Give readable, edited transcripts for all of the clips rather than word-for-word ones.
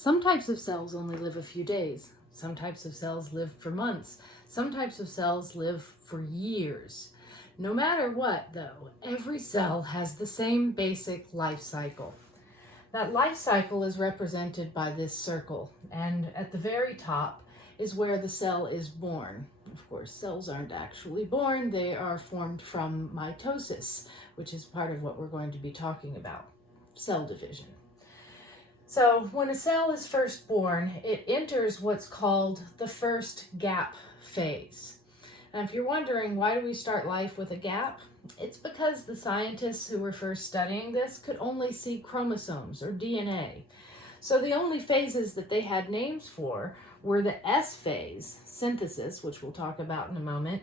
Some types of cells only live a few days. Some types of cells live for months. Some types of cells live for years. No matter what, though, every cell has the same basic life cycle. That life cycle is represented by this circle, and at the very top is where the cell is born. Of course, cells aren't actually born, they are formed from mitosis, which is part of what we're going to be talking about, cell division. So when a cell is first born, it enters what's called the first gap phase. Now, if you're wondering, why do we start life with a gap? It's because the scientists who were first studying this could only see chromosomes or DNA. So the only phases that they had names for were the S phase, synthesis, which we'll talk about in a moment,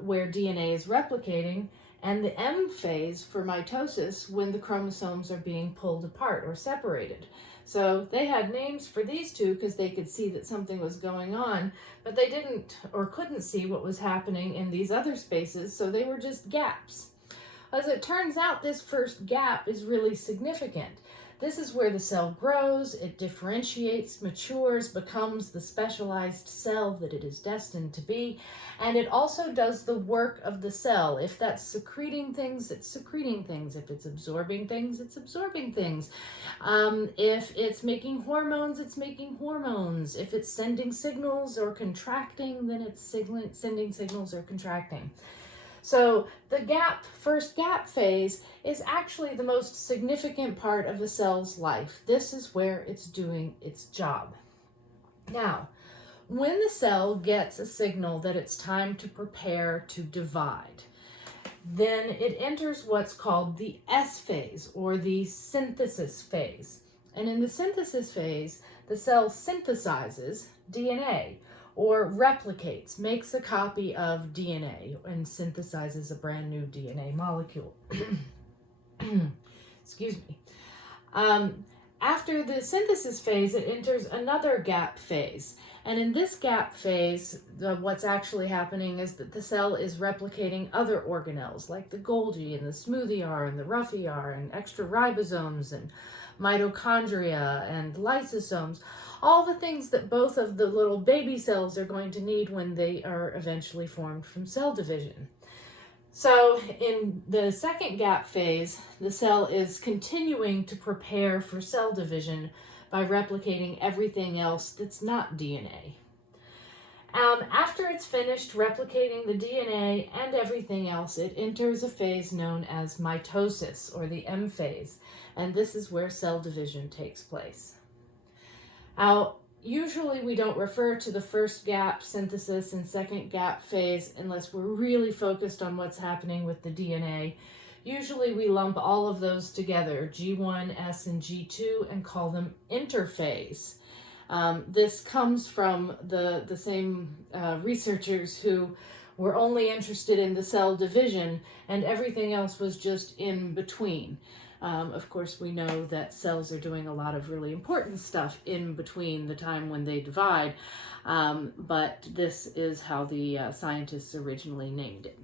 where DNA is replicating, and the M phase for mitosis, when the chromosomes are being pulled apart or separated. So they had names for these two because they could see that something was going on, but they didn't or couldn't see what was happening in these other spaces, so they were just gaps. As it turns out, this first gap is really significant. This is where the cell grows, it differentiates, matures, becomes the specialized cell that it is destined to be, and it also does the work of the cell. If that's secreting things, it's secreting things. If it's absorbing things, it's absorbing things. If it's making hormones, it's making hormones. If it's sending signals or contracting, then it's sending signals or contracting. So the first gap phase is actually the most significant part of the cell's life. This is where it's doing its job. Now, when the cell gets a signal that it's time to prepare to divide, then it enters what's called the S phase, or the synthesis phase. And in the synthesis phase, the cell synthesizes DNA, or replicates, makes a copy of DNA, and synthesizes a brand new DNA molecule. Excuse me. After the synthesis phase, it enters another gap phase. And in this gap phase, what's actually happening is that the cell is replicating other organelles, like the Golgi and the smooth ER and the rough ER and extra ribosomes and mitochondria and lysosomes, all the things that both of the little baby cells are going to need when they are eventually formed from cell division. So in the second gap phase, the cell is continuing to prepare for cell division by replicating everything else that's not DNA. After it's finished replicating the DNA and everything else, it enters a phase known as mitosis, or the M phase, and this is where cell division takes place. Now, usually we don't refer to the first gap, synthesis, and second gap phase unless we're really focused on what's happening with the DNA. Usually we lump all of those together, G1, S, and G2, and call them interphase. This comes from the same researchers who were only interested in the cell division, and everything else was just in between. Of course, we know that cells are doing a lot of really important stuff in between the time when they divide, but this is how the scientists originally named it.